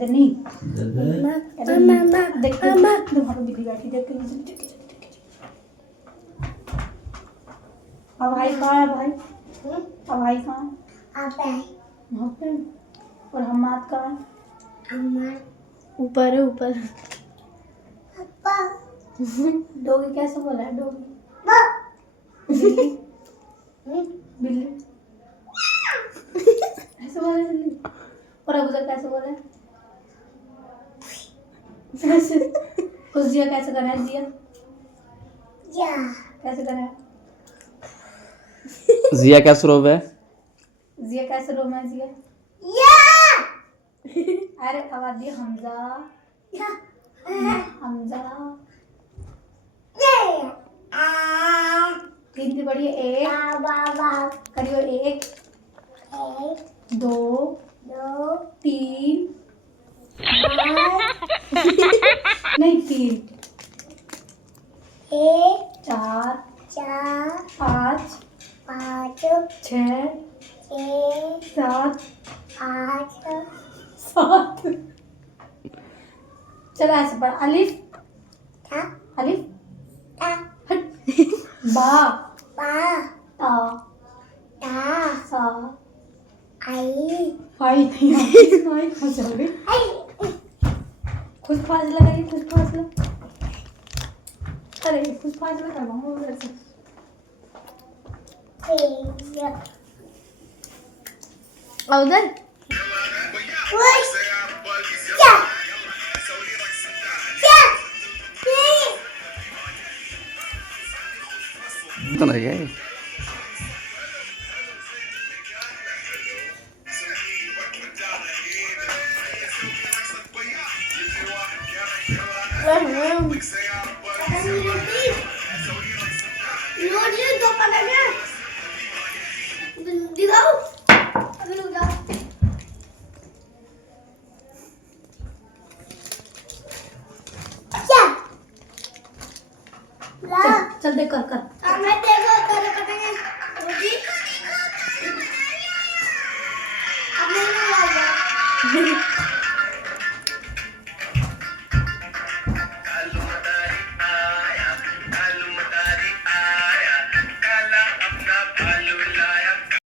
कहते नहीं। देख वहाँ पे बिल्ली बैठी, देख अब भाई कहाँ है भाई? अब भाई कहाँ है? वहाँ पे। और हम्माद कहाँ है? ऊपर है ऊपर। डॉगी कैसे बोला है? डॉगी बिल्ली बिल्ली ऐसे बोला है बिल्ली। और अबूजर कैसे बोला है? ऐसे। उस जिया कैसे करा है? जिया कैसे करा है? जिया क्या स्वरूप है? जिया कैसे रोमा है? जिया अरे आवाज दिया। हमजा हमजा तीन से बढ़िए एक करियो। एक दो तीन नहीं तीन चार पाँच छः सात सात। चलो ऐसे पढ़। अलिफ अलिफ हट बा ता सा आई नहीं आई कहाँ चल गई? खुद फासला करिए, खुद फासला। अरे खुद फासला करवाऊँ उधर से। उधर तो नहीं है। चल देख कर कर।